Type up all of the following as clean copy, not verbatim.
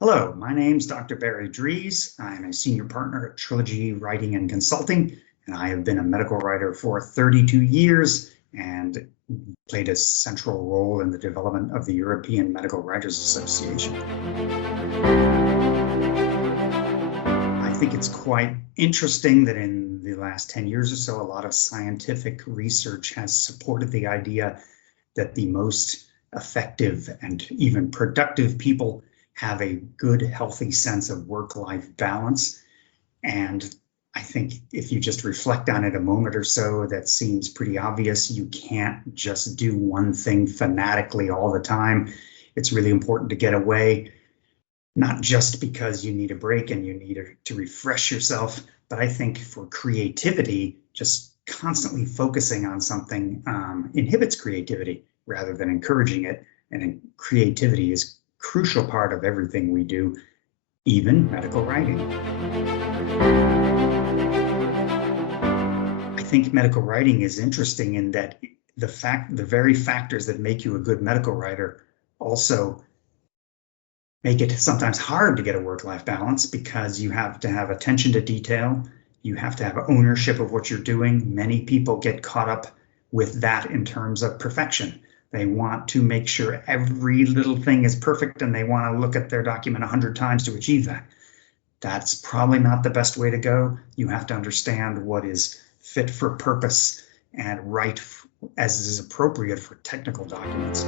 Hello, my name's Dr. Barry Dries. I'm a senior partner at Trilogy Writing and Consulting, and I have been a medical writer for 32 years and played a central role in the development of the European Medical Writers Association. I think it's quite interesting that in the last 10 years or so, a lot of scientific research has supported the idea that the most effective and even productive people have a good, healthy sense of work-life balance. And I think if you just reflect on it a moment or so, that seems pretty obvious. You can't just do one thing fanatically all the time. It's really important to get away, not just because you need a break and you need to refresh yourself, but I think for creativity, just constantly focusing on something inhibits creativity rather than encouraging it. And creativity is crucial part of everything we do, even medical writing. I think medical writing is interesting in that the very factors that make you a good medical writer also make it sometimes hard to get a work-life balance, because you have to have attention to detail. You have to have ownership of what you're doing. Many people get caught up with that in terms of perfection. They want to make sure every little thing is perfect, and they want to look at their document 100 times to achieve that. That's probably not the best way to go. You have to understand what is fit for purpose and right as is appropriate for technical documents.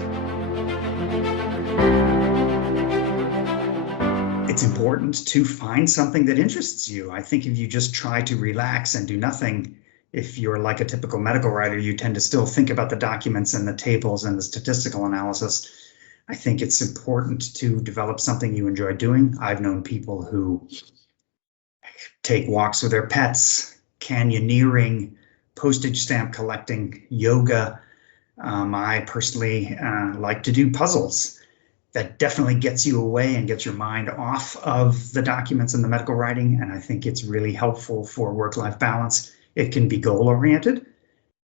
It's important to find something that interests you. I think if you just try to relax and do nothing, if you're like a typical medical writer, you tend to still think about the documents and the tables and the statistical analysis. I think it's important to develop something you enjoy doing. I've known people who take walks with their pets, canyoneering, postage stamp collecting, yoga. I personally like to do puzzles. That definitely gets you away and gets your mind off of the documents and the medical writing. And I think it's really helpful for work-life balance. It can be goal-oriented,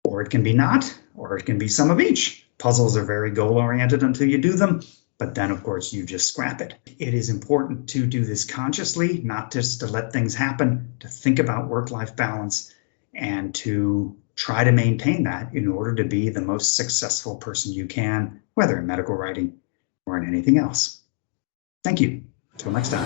or it can be not, or it can be some of each. Puzzles are very goal-oriented until you do them, but then of course you just scrap it. It is important to do this consciously, not just to let things happen, to think about work-life balance and to try to maintain that in order to be the most successful person you can, whether in medical writing or in anything else. Thank you. Until next time.